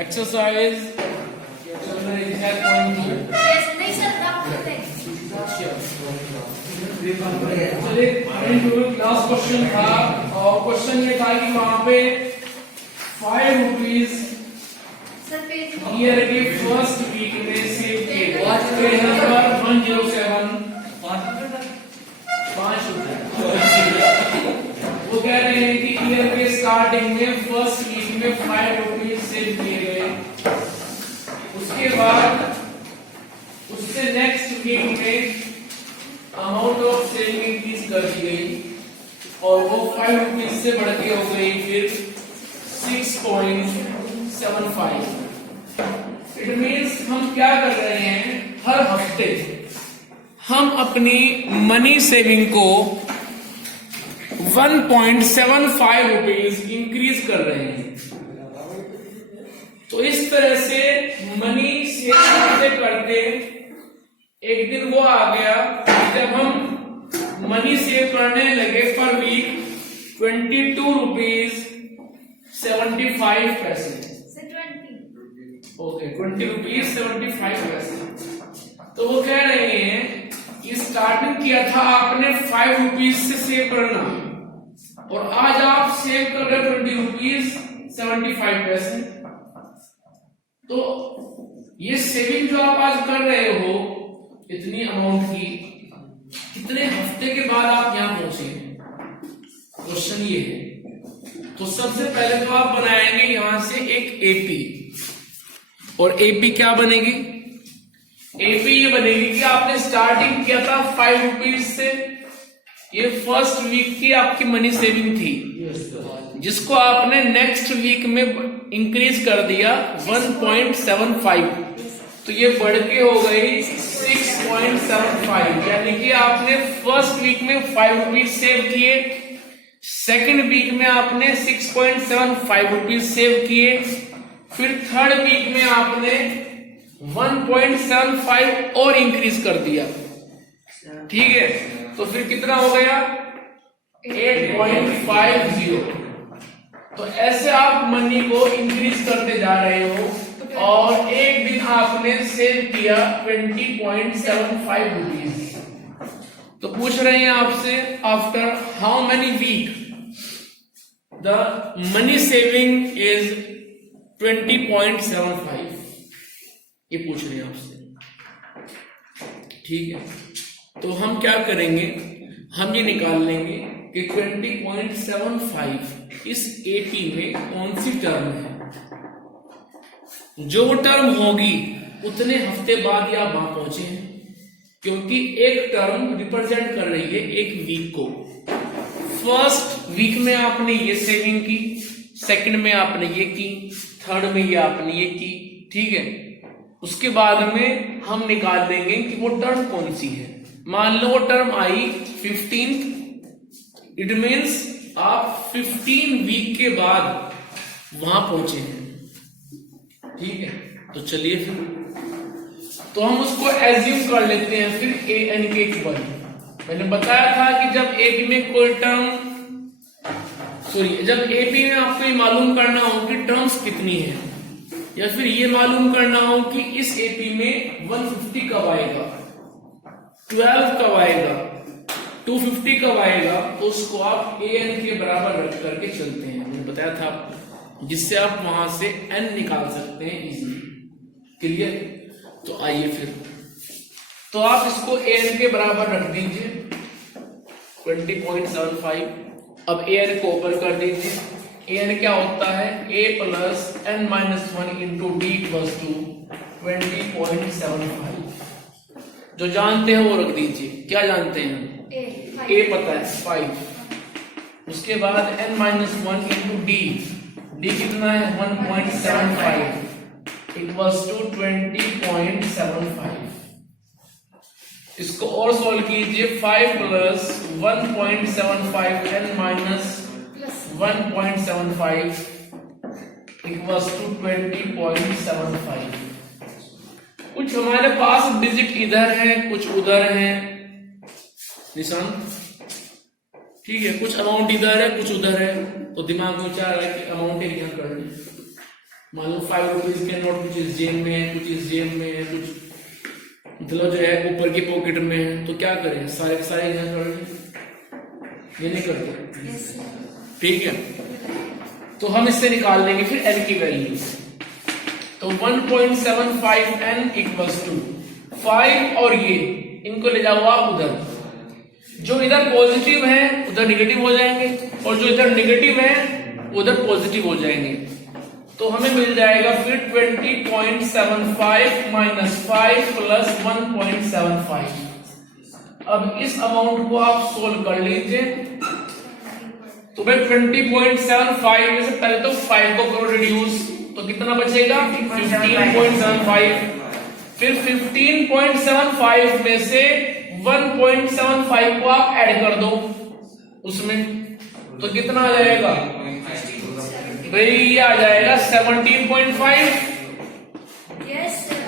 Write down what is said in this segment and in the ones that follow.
Exercise चल रही है नहीं सर आप करते हैं। चलिए लास्ट क्वेश्चन था और क्वेश्चन ये था कि वहां पे 5 रुपीज सर पेज ईयर के फर्स्ट वीक में सेव किए पेज नंबर 107 5 रुपए। वो कह रहे हैं कि ईयर के स्टार्टिंग में फर्स्ट वीक में 5 रुपीज सेव किए गए, उसके बाद उससे नेक्स्ट वीक में अमाउंट ऑफ सेविंग इंक्रीज कर दी गई और वो 5 रुपीज से बढ़ के हो गई फिर 6.75। इट मीन्स हम क्या कर रहे हैं, हर हफ्ते हम अपनी मनी सेविंग को 1.75 रुपीज इंक्रीज कर रहे हैं। तो इस तरह से मनी सेविंग करते एक दिन वो आ गया जब हम मनी सेव करने लगे पर वीक 22 रुपीज 75 पैसे। सर 20 ओके 20 रुपीज 75 पैसे। तो वो कह रहे हैं कि स्टार्टिंग किया था आपने 5 रुपीज से सेव करना और आज आप सेव कर रहे 20 रुपीज 75 पैसे। तो ये सेविंग जो आप आज कर रहे हो इतनी अमाउंट की, कितने हफ्ते के बाद आप यहां पहुंचे, क्वेश्चन ये है। तो सबसे पहले तो आप बनाएंगे यहां से एक एपी, और एपी क्या बनेगी, एपी ये बनेगी कि आपने स्टार्टिंग किया था 5 रुपीज से, ये फर्स्ट वीक की आपकी मनी सेविंग थी जिसको आपने नेक्स्ट वीक में इंक्रीज कर दिया 1.75, तो ये बढ़ के हो गई 6.75। यानी कि आपने फर्स्ट वीक में 5 रुपीज सेव किए, सेकंड वीक में आपने 6.75 रुपीज सेव किए, फिर थर्ड वीक में आपने 1.75 और इंक्रीज कर दिया। ठीक है, तो फिर कितना हो गया 8.50। तो ऐसे आप मनी को इंक्रीज करते जा रहे हो और एक दिन आपने सेव किया 20.75 रुपीज। तो पूछ रहे हैं आपसे after how many week the money saving is 20.75, ये पूछ रहे हैं आपसे। ठीक है, तो हम क्या करेंगे, हम ये निकाल लेंगे कि 20.75 इस एपी में कौन सी टर्म है। जो टर्म होगी उतने हफ्ते बाद या वहां पहुंचे हैं, क्योंकि एक टर्म रिप्रेजेंट कर रही है एक वीक को। फर्स्ट वीक में आपने ये सेविंग की, सेकंड में आपने ये की, थर्ड में ये आपने ये की। ठीक है, उसके बाद में हम निकाल देंगे कि वो टर्म कौन सी है। मान लो वो term I 15th, it means आप 15 वीक के बाद वहां पहुंचे हैं। ठीक है, तो चलिए फिर तो हम उसको एज्यूम कर लेते हैं फिर ए एन के इक्वल। मैंने बताया था कि जब एपी में कोई टर्म जब एपी में आपको ये मालूम करना हो कि टर्म्स कितनी है, या फिर ये मालूम करना हो कि इस एपी में 150 कब आएगा, 12 कब आएगा, 250 कब आएगा, तो उसको आप ए एन के बराबर रख करके चलते हैं। मैंने बताया था जिससे आप वहां से n निकाल सकते हैं इजीली। क्लियर? तो आइए फिर, तो आप इसको an के बराबर रख दीजिए 20.75। अब an को ऊपर कर दीजिए। an क्या होता है, a plus n minus 1 into D equals to 20.75। जो जानते हैं वो रख दीजिए। क्या जानते हैं? a पता है 5, उसके बाद n minus 1 into D, D कितना है 1.75 इक्वल्स टू 20.75। इसको और सोल्व कीजिए। 5 plus 1.75 n minus 1.75 equals to 20.75। कुछ हमारे पास डिजिट इधर है, कुछ उधर है, निशान। ठीक है, कुछ अमाउंट इधर है, कुछ उधर है, तो दिमाग में विचार है कि अमाउंट एक यहां कर ली। मान लो 5 रुपीज के नोट कुछ इस जेब में है, कुछ इस जेब में है, कुछ मतलब जो है ऊपर की पॉकेट में है, तो क्या करें, सारे के सारे यहाँ कर दें, ये नहीं करते, यस सर। ठीक है। तो हम इससे निकाल लेंगे फिर n की वैल्यू। तो 1.75 n इक्वल्स टू 5 और ये इनको ले जाओ आप उधर, जो इधर पॉजिटिव है उधर निगेटिव हो जाएंगे और जो इधर निगेटिव है उधर पॉजिटिव हो जाएंगे। तो हमें मिल जाएगा फिर 20.75 माइनस 5 प्लस 1.75। अब इस अमाउंट को आप सोल्व कर लीजिए। तो भाई 20.75 में से पहले तो 5 को करो रिड्यूस, तो कितना बचेगा 15.75। फिर 15.75 में से 1.75 को आप ऐड कर दो उसमें, तो कितना आ जाएगा भाई, ये आ जाएगा 17.5। Yes sir.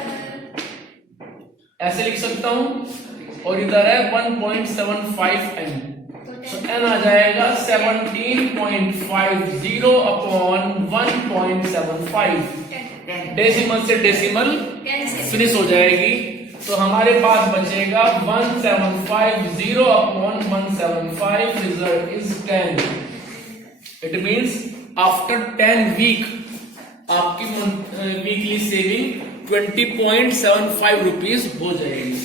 ऐसे लिख सकता हूं और इधर है 1.75 n, तो n आ जाएगा 17.50 अपॉन 1.75। डेसिमल से डेसिमल फिनिश हो जाएगी, तो हमारे पास बचेगा 1750 upon 175, result is 10। It means after 10 week आपकी वीकली सेविंग 20.75 रुपीज हो जाएगी,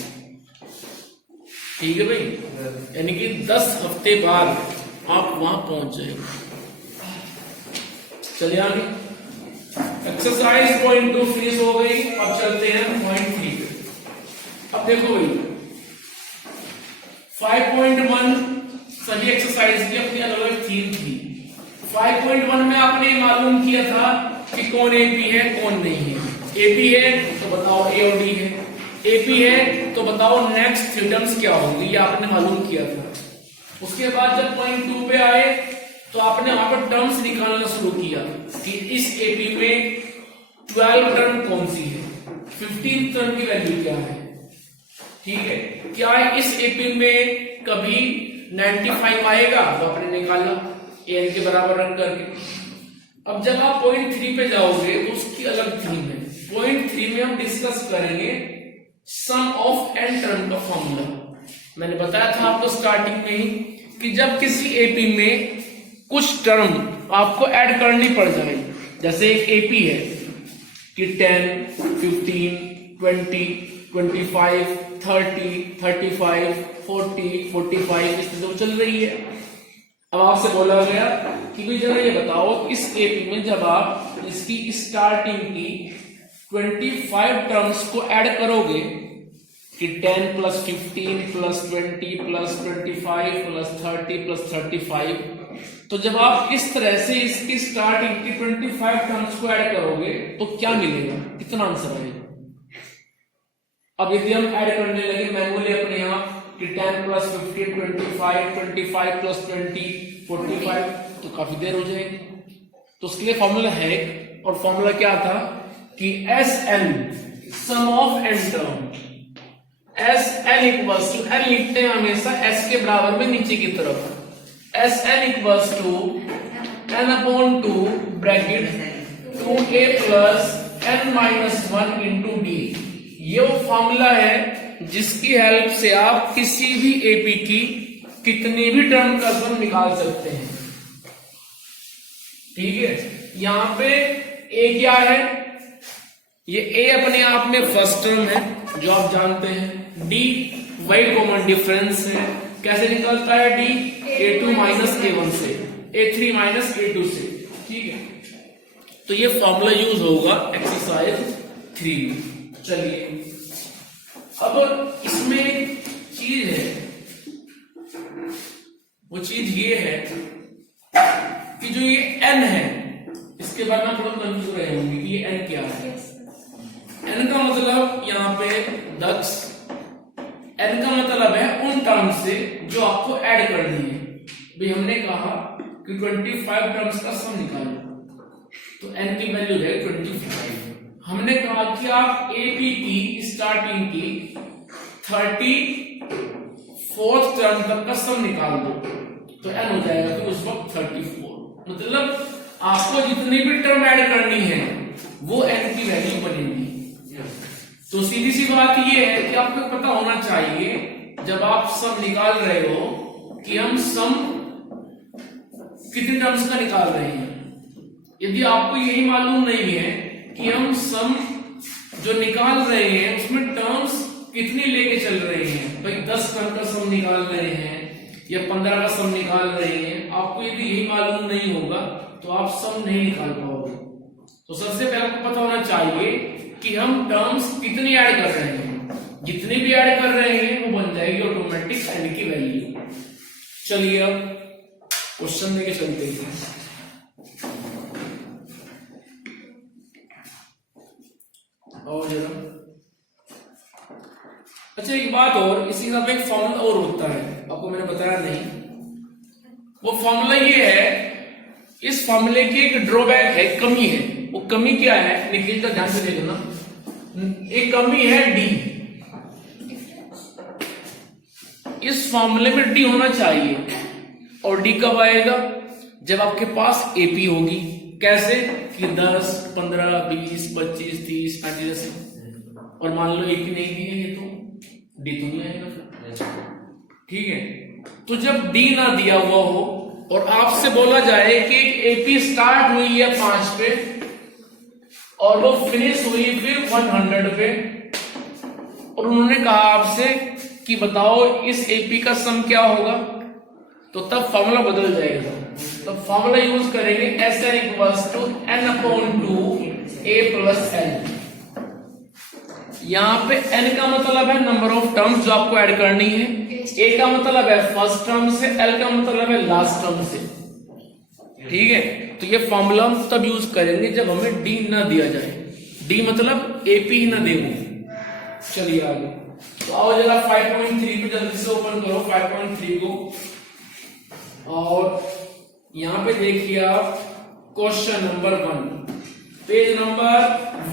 ठीक है भाई। यानी कि 10 हफ्ते बाद आप वहां पहुंच जाएंगे। चलिए आगे, एक्सरसाइज पॉइंट 2 फिनिश हो गई। अब चलते हैं पॉइंट 3 पे। अब देखो भाई 5.1 सभी एक्सरसाइज की अपनी अलग अलग थीम थी। 5.1 में आपने मालूम किया था कि कौन एपी है कौन नहीं है। एपी है तो बताओ ए और डी है, एपी है तो बताओ नेक्स्ट थ्योरम्स क्या होंगे, ये आपने मालूम किया था। उसके बाद जब पॉइंट 2 पे आए तो आपने वहां पर टर्म्स निकालना शुरू किया कि इस एपी में 12 टर्म कौन सी है, 15 टर्म की वैल्यू क्या है, ठीक है। क्या इस एपी में कभी 95 आएगा, तो आपने निकाला एन के बराबर रख करके। अब जब आप पॉइंट 3 पे जाओगे तो उसकी अलग थीम है। पॉइंट 3 में हम डिस्कस करेंगे सम ऑफ एन टर्म का फॉर्मूला। मैंने बताया था आपको स्टार्टिंग में ही कि जब किसी एपी में कुछ टर्म आपको ऐड करनी पड़ जाए, जैसे एक एपी है कि 10, 15, 20, 25, 30, 35, 40, 45 इस तरह चल रही है। अब आपसे बोला गया कि भाई जरा ये बताओ इस एपी में जब आप इसकी स्टार्टिंग की 25 टर्म्स को ऐड करोगे कि 10 plus 15 plus 20 plus 25 plus 30 plus 35, तो जब आप इस तरह से इसकी स्टार्टिंग की 25 टर्म्स को ऐड करोगे तो क्या मिलेगा, कितना आंसर आएगा। अब यदि हम ऐड करने लगे मैनुअली अपने यहाँ कि 10 प्लस 15 25 25 प्लस 20 45, तो काफी देर हो जाएगी। तो उसके लिए फॉर्मूला है, और फॉर्मूला क्या था कि S N sum of N term, S N equals to, N लिखते हैं हमेशा एस के बराबर में नीचे की तरफ, S N equals to N upon 2 bracket 2a plus N minus 1 into D. ये वो फॉर्मूला है जिसकी हेल्प से आप किसी भी एपी की कितनी भी टर्म का सम निकाल सकते हैं, ठीक है। यहां पे ए क्या है, ये ए अपने आप में फर्स्ट टर्म है जो आप जानते हैं। डी वही कॉमन डिफरेंस है, कैसे निकलता है डी, a2 माइनस a1 से, a3 माइनस a2 से, ठीक है। तो ये फॉर्मूला यूज होगा एक्सरसाइज 3। चलिए अब इसमें एक चीज है, वो चीज ये है कि जो ये n है इसके बारे में थोड़ा कंफ्यूज रहे होंगे कि ये n क्या है। n का मतलब यहाँ पे दक्ष, n का मतलब है उन टर्म से जो आपको ऐड करनी है। भाई हमने कहा कि 25 टर्म्स का सम निकालो, तो n की वैल्यू है 25। हमने कहा कि आप एपी की स्टार्टिंग की 34th टर्म तक का सम निकाल दो, तो n हो जाएगा फिर उस वक्त 34। मतलब आपको जितनी भी टर्म ऐड करनी है वो n की वैल्यू बनेगी। तो सीधी सी बात ये है कि आपको पता होना चाहिए जब आप सम निकाल रहे हो कि हम सम कितने टर्म्स का निकाल रहे हैं। यदि आपको यही मालूम नहीं है कि हम सम जो निकाल रहे हैं उसमें टर्म्स कितनी लेके चल रहे हैं, भाई 10 टर्म का सम निकाल रहे हैं या 15 का सम निकाल रहे हैं, आपको यदि यही मालूम नहीं होगा तो आप सम नहीं निकाल पाओगे। तो सबसे पहले आपको पता होना चाहिए कि हम टर्म्स कितनी ऐड कर रहे हैं, जितनी भी ऐड कर रहे हैं वो बन जाएगी ऑटोमेटिक n की वैल्यू। चलिए अब क्वेश्चन लेके चलते हैं। और जरा अच्छा एक बात और, इसी का एक फॉर्मूला और होता है, आपको मैंने बताया नहीं। वो फॉर्मूला ये है, इस फॉर्मूले की एक ड्रॉबैक है, कमी है। वो कमी क्या है, निखिल का ध्यान से देखना। एक कमी है डी। इस फॉर्मूले में डी होना चाहिए, और डी कब आएगा, जब आपके पास एपी होगी। कैसे कि 10, 15, 20, 25, 30, 35, और मान लो एपी नहीं दी है ये तो डी तो नहीं आएगा। ठीक है, तो जब डी ना दिया हुआ हो और आपसे बोला जाए कि एक एपी स्टार्ट हुई है 5 पे और वो फिनिश हुई फिर 100 पे, और उन्होंने कहा आपसे कि बताओ इस एपी का सम क्या होगा, तो तब फॉर्मूला बदल जाएगा। तब फॉर्मूला यूज करेंगे Sn equals to n/2 a plus n। यहां पे n का मतलब है नंबर ऑफ टर्म्स जो आपको ऐड करनी है, a का मतलब है फर्स्ट टर्म से, l का मतलब है लास्ट टर्म से। ठीक है, तो ये फॉर्मूला हम तब यूज करेंगे जब हमें d ना दिया जाए, d मतलब ap ही ना दे। चलिए आगे, तो आओ जरा 5.3 को जल्दी से ओपन करो, 5.3 को। और यहां पे देखिए आप question number 1, page number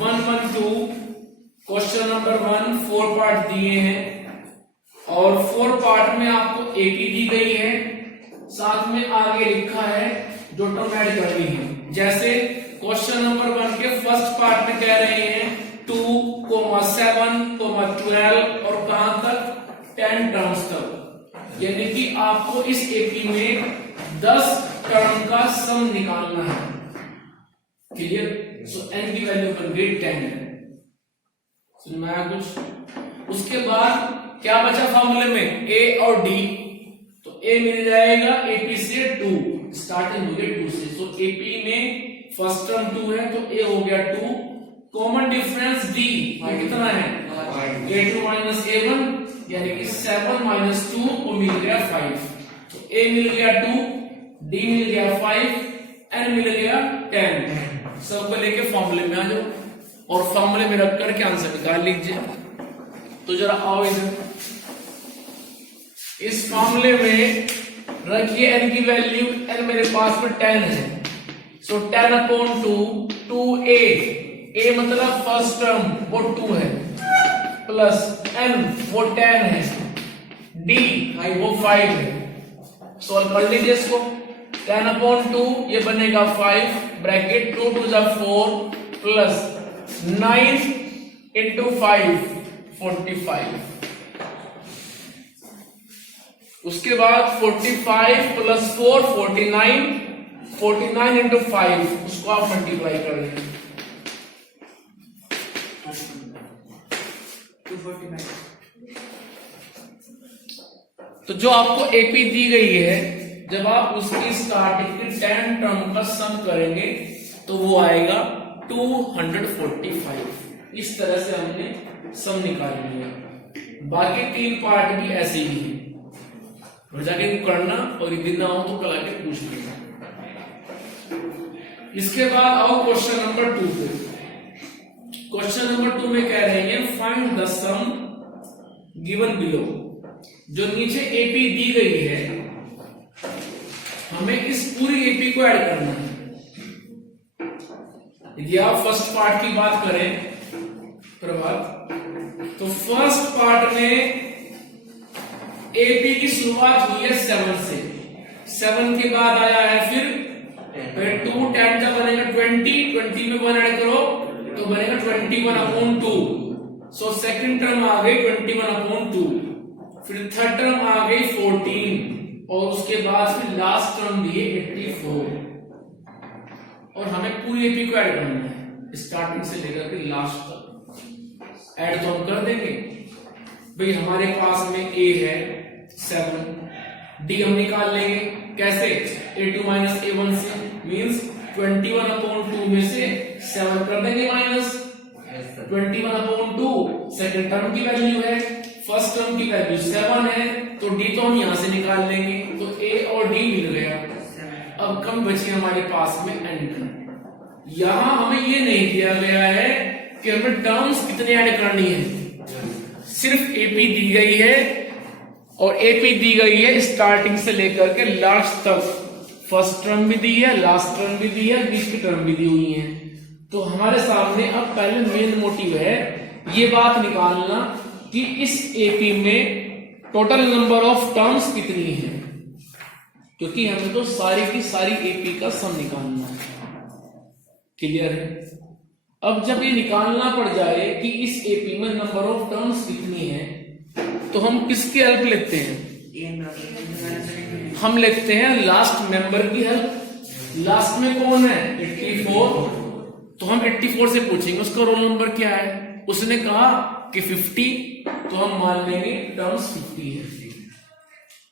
112, question number 1, 4 part दिए हैं और 4 पार्ट में आपको एपी दी गई है, साथ में आगे लिखा है जो टर्म ऐड करनी है। जैसे क्वेश्चन नंबर 1 के फर्स्ट पार्ट में कह रहे हैं 2, 7, 12 और कहां तक 10 टर्म्स तक, यानी कि आपको इस एपी में 10 टर्म का सम निकालना है। क्लियर? सो n की वैल्यू बन गई 10 है। समझ में आया कुछ? उसके बाद क्या बचा फॉर्मूले में, a और d, तो a मिल जाएगा ap से 2, स्टार्टिंग हो गई 2 से। सो ap में फर्स्ट टर्म 2 है तो a हो गया 2, कॉमन डिफरेंस d कितना है, a2 माइनस a1, यानी कि 7 माइनस 2 को मिल गया 5। तो a मिल गया 2, d मिल गया 5, n मिल गया 10। सबको लेके फॉर्मूले में आ जाओ और फॉर्मूले में रख करके आंसर निकाल लीजिए। तो जरा आओ इधर, इस फॉर्मूले में रखिए n की वैल्यू, n मेरे पास में 10 है, सो 10/2, 2a, a मतलब फर्स्ट टर्म वो 2 है, प्लस n वो 10 है, d वो 5 है। सॉल्व कर लीजिए इसको, 10/2 ये बनेगा 5, ब्रैकेट 2 2 जा 4 प्लस 9 into 5 45। उसके बाद 45 प्लस 4 49, 49 into 5 उसको आप मल्टीप्लाई कर लेंगे 249। तो जो आपको एपी दी गई है, जब आप उसकी स्टार्टिंग के 10 टर्म का सम करेंगे तो वो आएगा 245। इस तरह से हमने सम निकाल लिया। बाकी 3 पार्ट भी ऐसे ही है, और जाके करना, और यदि ना हो तो कल आके पूछ लेना। इसके बाद आओ क्वेश्चन नंबर 2 पे। क्वेश्चन नंबर 2 में कह रहे हैं find the sum given below. जो नीचे एपी दी गई है, हमें इस पूरी एपी को ऐड करना है। यदि आप फर्स्ट पार्ट की बात करें प्रभात, तो फर्स्ट पार्ट में एपी की शुरुआत हुई है 7 से, 7 के बाद आया है फिर 2, 10 का बनेगा 20, 20 में 1 ऐड करो तो बनेगा 21/2। सो सेकंड टर्म आ गई 21/2, फिर थर्ड टर्म आ गई 14 और उसके बाद फिर लास्ट टर्म भी है 84 और हमें पूरी एपी को ऐड करना है स्टार्टिंग से लेकर के लास्ट तक। ऐड तो हम कर देंगे भाई। हमारे पास में a है 7, d हम निकाल लेंगे कैसे, a2 माइनस a1 से, मींस 21/2 में से 7 कर देंगे माइनस। 21/2 सेकंड टर्म की वैल्यू है, फर्स्ट टर्म की वैल्यू 7 है, तो d तो हम यहां से निकाल लेंगे, तो a और d मिल गया। अब कम बची हमारे पास में n टर्म। यहां हमें ये नहीं दिया गया है कि हमें टर्म्स कितने ऐड करनी है, सिर्फ एपी दी गई है और एपी दी गई है स्टार्टिंग से लेकर के लास्ट तक। फर्स्ट टर्म भी दी है, लास्ट टर्म भी दी है, बीच की टर्म भी दी हुई है। तो हमारे सामने अब पहले मेन मोटिव है ये बात निकालना कि इस एपी में टोटल नंबर ऑफ टर्म्स कितनी है, क्योंकि हमें तो सारी की सारी एपी का सम निकालना है। क्लियर है? अब जब ये निकालना पड़ जाए कि इस एपी में नंबर ऑफ टर्म्स कितनी है, तो हम किसकी हेल्प लेते हैं? हम लेते हैं लास्ट मेंबर की हेल्प। लास्ट में कौन है? 84। तो हम 84 से पूछेंगे उसका रोल नंबर क्या है। उसने कहा कि 50, तो हम मान लेंगे टर्म्स 50 है।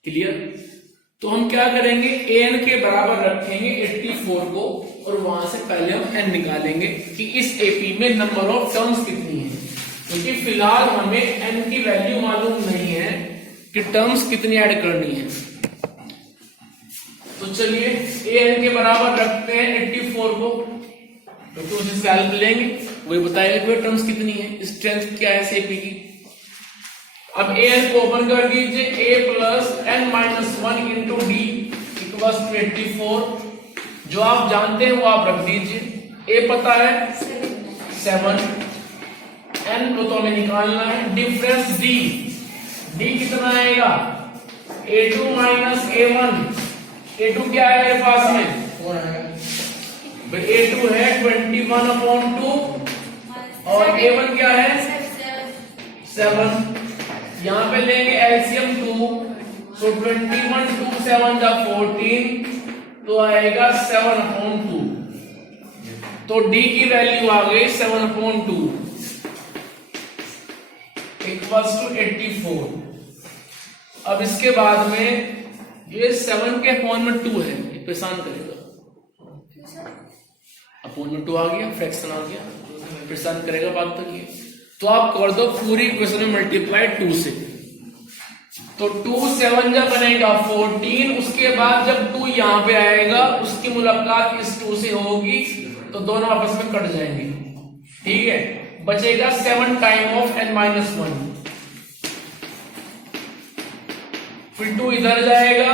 क्लियर? तो हम क्या करेंगे, an के बराबर रखेंगे 84 को और वहां से पहले हम n निकालेंगे कि इस एपी में नंबर ऑफ टर्म्स कितनी है, क्योंकि फिलहाल हमें n की वैल्यू मालूम नहीं है कि टर्म्स कितनी ऐड करनी है। तो चलिए an के बराबर रखते हैं 84 को, तो उसे हेल्प लेंगे, वही बताएगा कि टर्म्स कितनी है, स्ट्रेंथ क्या है एपी की। अब an को ओपन कर दीजिए, a plus n minus 1 into D equals to 84। जो आप जानते हैं वो आप रख दीजिए। a पता है 7, n को तो हमें निकालना है, डिफरेंस d, d कितना आएगा, a2 माइनस a1। a2 क्या है मेरे पास में, a2 है 21/2 और a1 क्या है 7। यहां पे लेंगे एलसीएम 2, तो 21 2 7 जा 14, तो आएगा 7/2। तो d की वैल्यू आ गई 7/2 इक्वल्स टू 84। अब इसके बाद में ये 7 के अपॉन में 2 है, ये परेशान करेगा। अपॉन में 2 आ गया, फ्रैक्शन आ गया, परेशान करेगा बात तक ये। तो आप कर दो पूरी इक्वेशन में मल्टीप्लाई 2 से, तो 2 7 जब बनेगा 14। उसके बाद जब 2 यहां पे आएगा उसकी मुलाकात इस 2 से होगी, तो दोनों आपस में कट जाएंगे। ठीक है, बचेगा 7 टाइम ऑफ n-1। फिर 2 इधर जाएगा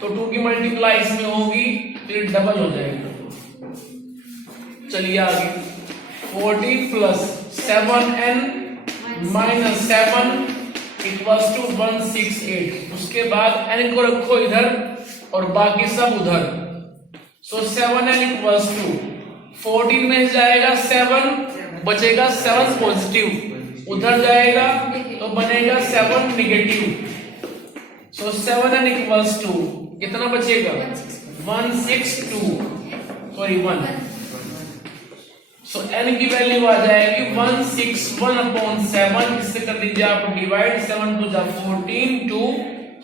तो 2 की मल्टीप्लाई इसमें होगी, फिर डबल हो जाएगा। चलिए आगे, 14 plus 7n minus 7 equals to 168। उसके बाद n को रखो इधर और बाकी सब उधर। सो 7n इक्वल्स टू 14 में जाएगा 7, बचेगा 7 पॉजिटिव, उधर जाएगा तो बनेगा 7 negative. So 7n equals to कितना बचेगा 162, सॉरी 1। सो n की वैल्यू आ जाएगी 161/7। इससे कर दीजिए आप डिवाइड, 7 2 जा 14, 2,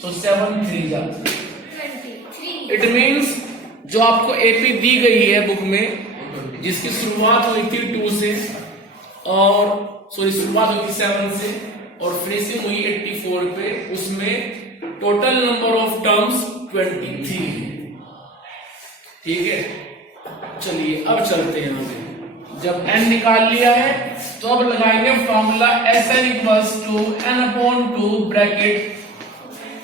सो 7 3 जा 23। इट मींस जो आपको एपी दी गई है बुक में, जिसकी शुरुआत हुई थी 2 से और शुरुआत हुई थी 7 से और फिनिशिंग हुई 84 पे, उसमें टोटल नंबर ऑफ टर्म्स 23 है। ठीक है, चलिए अब चलते हैं आगे। जब n निकाल लिया है तो अब लगाएंगे formula Sn equals to n/2 bracket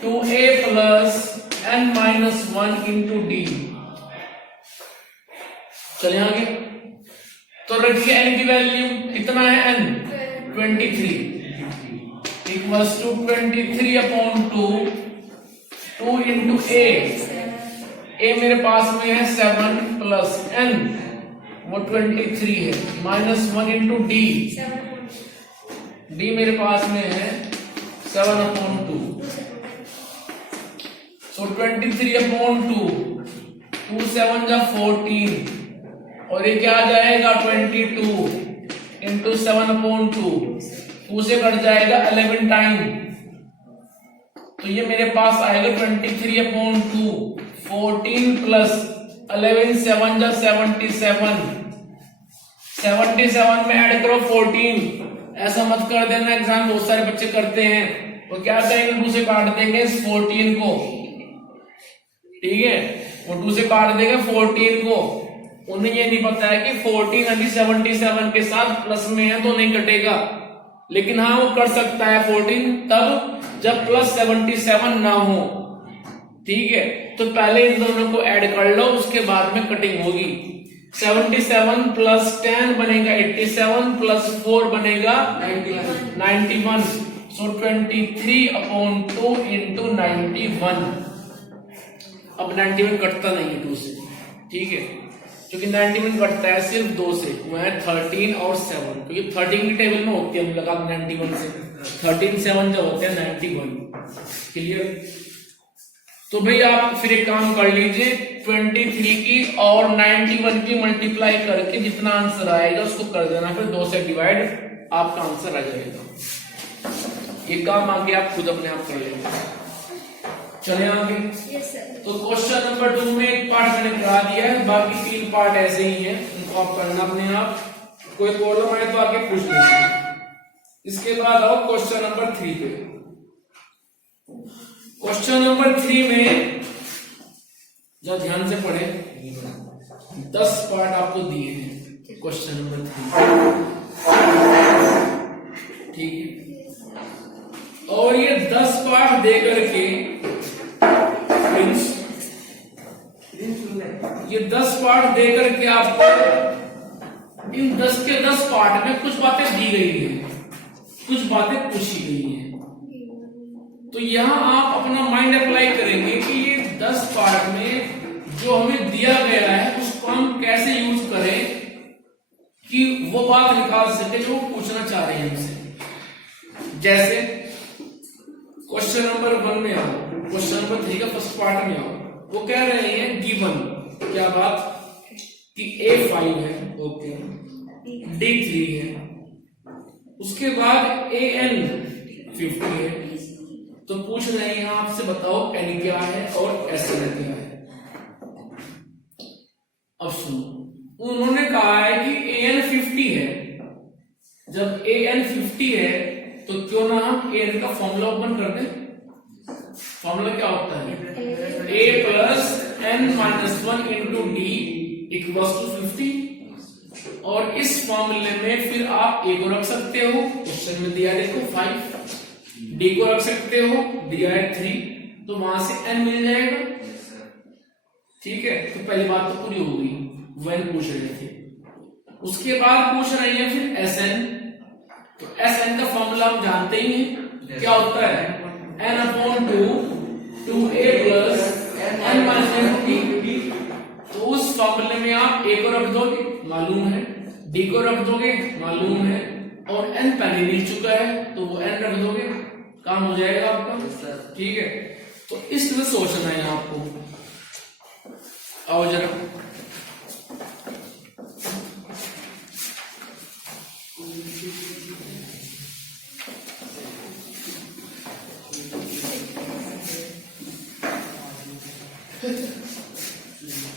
2a plus n-1 into D. चलिए आगे, तो रखिए n की वैल्यू कितना है, n 23 equals to 23/2 2 into a मेरे पास में है 7 प्लस n वो 23 है, -1 इंटू डी, 7.2 डी मेरे पास में है 7/2, सो 23/2, 2 7 जा 14, और ये क्या आ जाएगा 22 इंटू 7/2, 2 से कट जाएगा 11 टाइम, तो ये मेरे पास आएगा 23/2, 14 प्लस 11 7 जा 77, 77 में ऐड करो 14, ऐसा मत कर देना, एग्जाम बहुत सारे बच्चे करते हैं, वो क्या करेंगे 2 से काट देंगे इस 14 को, ठीक है, वो 2 से काट देंगे 14 को, उन्हें ये नहीं पता है कि 14 अभी 77 के साथ प्लस में है तो नहीं कटेगा, लेकिन हाँ वो कर सकता है 14 तब जब प्लस 77 ना हो, ठीक है, तो पहले इन दोनों को ऐड कर लो, उसके बाद में कटिंग होगी। 77 प्लस 10 बनेगा 87 प्लस 4 बनेगा 91, सो 23/2 इंटू 91, अब 91 कटता नहीं है 2 से, ठीक है, क्योंकि 91 कटता है सिर्फ 2 से, वो है 13 और 7, क्योंकि 13 की टेबल में होती है मुलाकात 91 से, 13 7 जो होते हैं 91, क्लियर। तो भाई आप फिर एक काम कर लीजिए, 23 की और 91 की मल्टीप्लाई करके जितना आंसर आएगा उसको कर देना, फिर 2 से डिवाइड, आपका आंसर आ जाएगा। ये काम आगे आप खुद अपने आप कर लेंगे। चले आगे। Yes sir. तो क्वेश्चन नंबर 2 में एक पार्ट मैंने करा दिया है, बाकी 3 पार्ट ऐसे ही है, उनको आप करना अपने आप, कोई प्रॉब्लम आए तो आगे पूछ लीजिए। इसके बाद आओ क्वेश्चन नंबर 3 पे। क्वेश्चन नंबर 3 में जब ध्यान से पढ़े, 10 पार्ट आपको दिए हैं क्वेश्चन नंबर 3, ठीक है, और ये 10 पार्ट दे करके ये 10 पार्ट दे करके आपको इन 10 के 10 पार्ट में कुछ बातें दी गई है, कुछ बातें पूछी गई हैं, तो यहां आप अपना माइंड अप्लाई करेंगे कि ये 10 पार्ट में जो हमें दिया गया है उसको हम कैसे यूज करें कि वो बात निकाल सके जो वो पूछना चाह रहे हैं हमसे। जैसे क्वेश्चन नंबर 1 में आओ, क्वेश्चन नंबर 3 का फर्स्ट पार्ट में आओ, वो कह रहे हैं गिवन, क्या बात कि A 5 है, ओके, D 3 है, उसके बाद AN 50 है, तो पूछ रहे हैं आपसे बताओ N क्या है और SN क्या है। अब सुनो, उन्होंने कहा है कि AN 50 है, जब AN 50 है तो क्यों ना हम AN का फॉर्मूला ओपन कर दें। फॉर्मूला क्या होता है, A plus N minus 1 into D equals to 50, और इस फॉर्मूले में फिर आप A को रख सकते हो, क्वेश्चन में दिया देखो 5, D को रख सकते हो, दिया है 3, तो वहां से N मिल जाएगा, ठीक है। तो पहली बात तो पूरी हो गई, when पूछ रहे थे। उसके बाद पूछ रहे हैं फिर SN, तो SN का फॉर्मूला हम जानते ही हैं, क्या होता है N/2 2A plus N minus 2D, तो उस फॉर्मूले में आप A को रख दोगे, मालूम है, D को रख दोगे, मालूम है, और N पहले मिल चुका है तो वो N रख दोगे, काम हो जाएगा आपका, ठीक है। तो इस तरह सोचना है आपको। आओ जरा,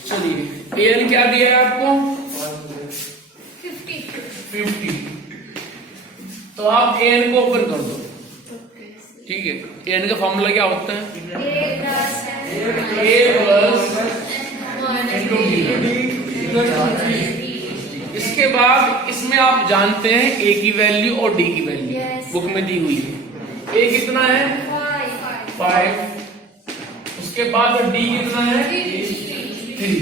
चलिए AN क्या दिया है आपको 50, तो आप AN को ओपन कर दो, ठीक है। AN का फॉर्मूला क्या होता है A प्लस इंटू D। इसके बाद इसमें आप जानते हैं A की वैल्यू और D की वैल्यू बुक में दी हुई है। A कितना है 5, उसके बाद D कितना है 3,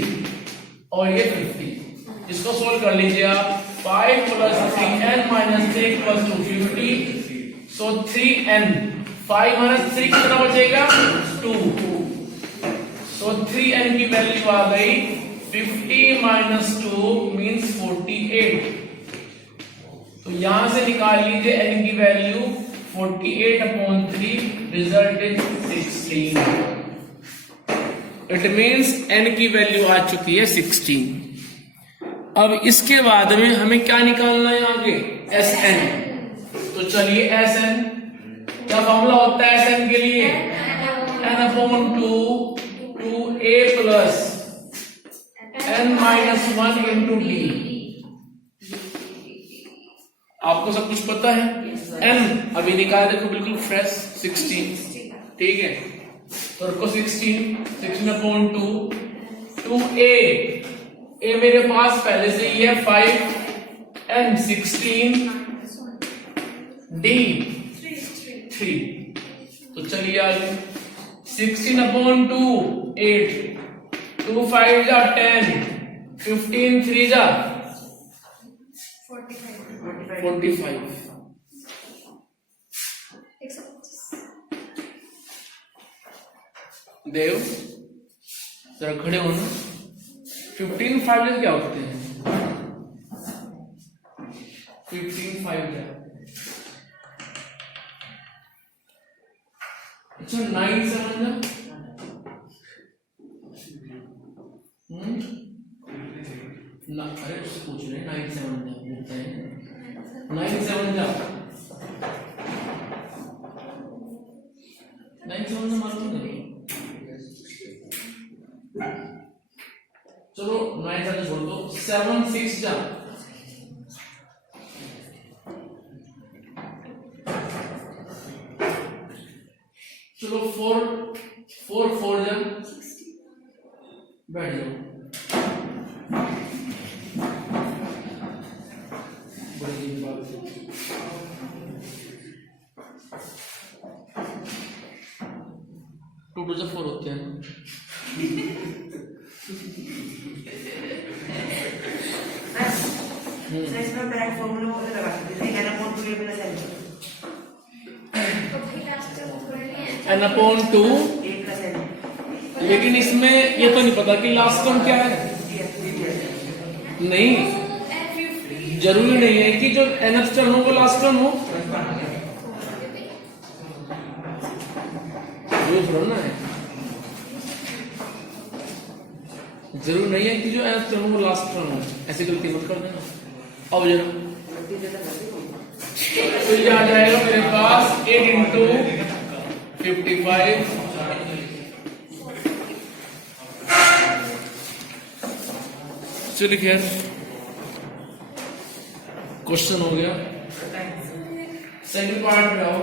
और ये 50। इसको सोल्व कर लीजिए आप, 5 plus 3n minus 3 equals to 50, so 3n, 5 minus 3 कितना बचेगा 2, सो 3n की वैल्यू आ गई 50 माइनस 2 मीन्स 48। तो यहां से निकाल लीजिए n की value 48/3, result is 16। It means n की वैल्यू आ चुकी है 16। अब इसके बाद में हमें क्या निकालना है आगे, Sn। तो चलिए Sn क्या फॉर्मूला होता है Sn के लिए, n/2 2a plus n-1 into d। आपको सब कुछ पता है। n अभी निकाल देखो बिल्कुल फ्रेश 16, ठीक है। तो रखो 16/2 2a, a मेरे पास पहले से ही है 5, n 16, d 3। तो चलिए आगे 16/2 8, 2 5 जा 10, 15 3 जा 45। देव जरा खड़े हो ना। 15 5 क्या होते हैं, 15 5 क्या, अच्छा 9 7 ना, ना अरे उससे पूछ रहे 9 7 क्या होता है, 9 7 जा 9 7 ना मालूम नहीं। चलो 9 7 छोड़ दो, 7 6 जा, चलो 4 4 जा, बैठ जाओ। बड़ी बात है। 2 2 जा 4 होते हैं। इसमें बैक फॉर्मूला लगा सकते हैं, n/2, लेकिन इसमें ये तो नहीं पता कि लास्ट टर्म क्या है। नहीं, जरूरी नहीं है कि जो nth टर्म हो वो लास्ट टर्म हो, थोड़ा ना है। जरूर नहीं है कि जो nth टर्म हो वो लास्ट टर्म हो, ऐसी गलती मत कर देना। अब जरा तो ये आ जाएगा मेरे पास 8 इंटू 55, चलिए खैर क्वेश्चन हो गया। सेकंड पार्ट में आओ।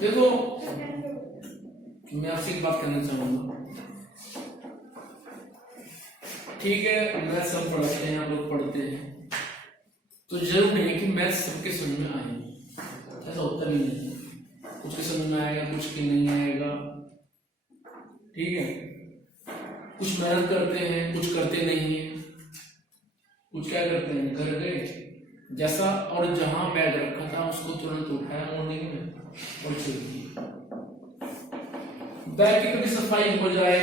देखो मैं आपसे एक बात करना चाहूंगा, ठीक है मैथ सब पढ़ते हैं, आप लोग पढ़ते हैं, तो जरूर नहीं है कि मैथ सबके समझ में आए, ऐसा होता नहीं है। कुछ के समझ में आएगा, कुछ के नहीं आएगा, ठीक है। कुछ मेहनत करते हैं, कुछ करते नहीं है, कुछ क्या करते हैं, घर गए जैसा और जहां बैग रखा था उसको तुरंत उठाया मॉर्निंग में और छोड़ दिया। बैग की कभी सफाई हो जाए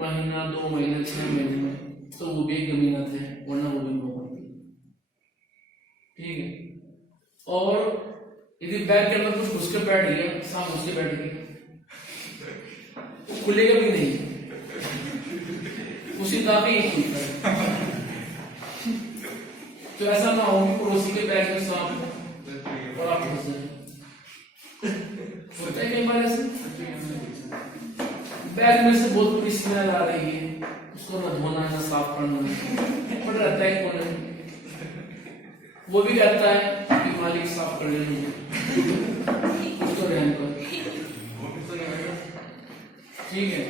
महीना 2 महीने 6 महीने में तो वो भी गमीनत है, वरना वो भी नहीं होती, ठीक है। और यदि बैग के अंदर कुछ घुस के बैठ गया, सांप घुस के बैठ गया, खुलेगा भी नहीं, उसी दाबी ही खुलता है। तो ऐसा ना हो कि पड़ोसी के बैग में सांप और आप फंस जाए। होता है कई बार ऐसे, बैग में से बहुत बुरी स्मेल आ रही है, उसको ना धोना ना साफ करना पड़ रहता है कोने में। वो भी कहता है कि मालिक साफ कर लेंगे, उसको रहने पर, ठीक है।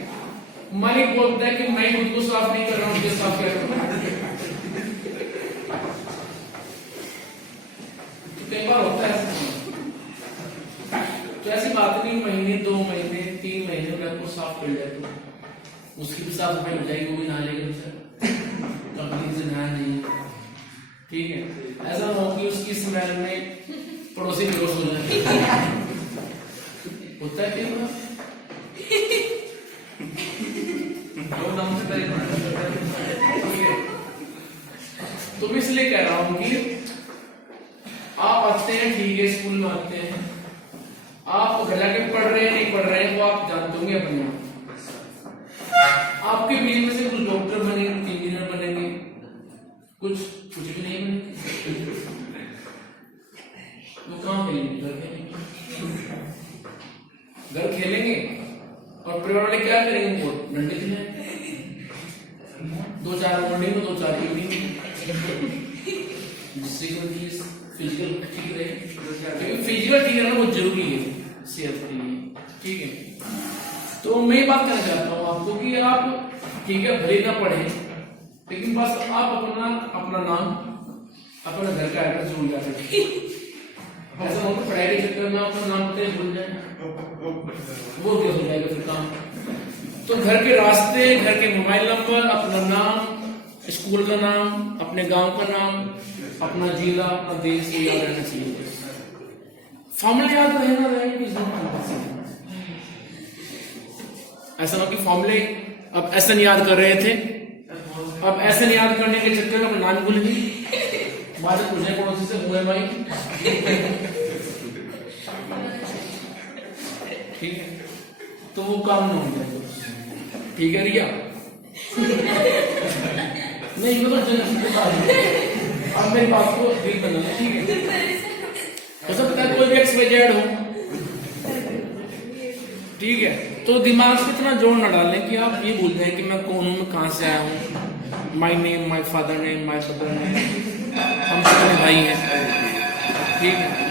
मालिक बोलता है कि मैं खुद को साफ नहीं कर रहा हूं, मुझे साफ क्या करना। तो कई बार होता है ऐसा, तो ऐसी बात नहीं महीने 2 महीने 3 महीने में आपको साफ कर लिया तो उसकी भी साफ सफाई हो जाएगी, वो भी नहा लेगा कंपनी से नहा नहीं, ठीक है। ऐसा ना हो कि उसकी स्मेल में पड़ोसी बेहोश हो जाए, होता है कई बार। तो मैं इसलिए कह रहा हूं कि आप आते हैं, ठीक है, स्कूल में आते हैं, आप घर जाके पढ़ रहे हैं नहीं पढ़ रहे हैं वो आप जानते होंगे अपने आप। आपके बीच में से कुछ डॉक्टर बनेंगे, इंजीनियर बनेंगे, कुछ भी नहीं बनेंगे। वो कहाँ खेलेंगे? घर खेलेंगे और परिवार वाले क्या करेंगे? वो डंडे खिलाएंगे, 2-4 मॉर्निंग में 2-4 इवनिंग, जिससे कि फिजिकल ठीक रहे। क्योंकि फिजिकल ठीक रहना बहुत जरूरी है सेहत के लिए, ठीक है। तो मैं ये बात कहना चाहता हूँ आपको कि आप ठीक है भले ना पढ़े, लेकिन बस आप अपना नाम, अपना घर का एड्रेस भूल जाते। ऐसा हो पढ़ाई के चक्कर में अपना नाम पता भूल जाए, वो क्या हो जाएगा फिर काम। तो घर के रास्ते, घर के मोबाइल नंबर, अपना नाम, स्कूल का नाम, अपने गांव का नाम, अपना जिला, अपना देश याद रहना चाहिए। फॉर्मूले याद रहना रहेगा ऐसा ना कि फॉर्मूले अब ऐसा नहीं याद कर रहे थे, अब ऐसा नहीं याद करने के चक्कर में अपना नाम भूल गई, बाद में पूछने पड़ोसी से हुए भाई, ठीक है, तो वो काम ना हो जाए। ठीक है रिया? नहीं मतलब अब मेरी बात को दिल बनाना, ठीक है। हो सकता है कोई भी XYZ हो, ठीक है, तो दिमाग से इतना जोर न डालें कि आप ये भूल जाएं कि मैं कौन हूं, मैं कहां से आया हूं। My name, my father name, my brother name, हम सब भाई हैं, ठीक है।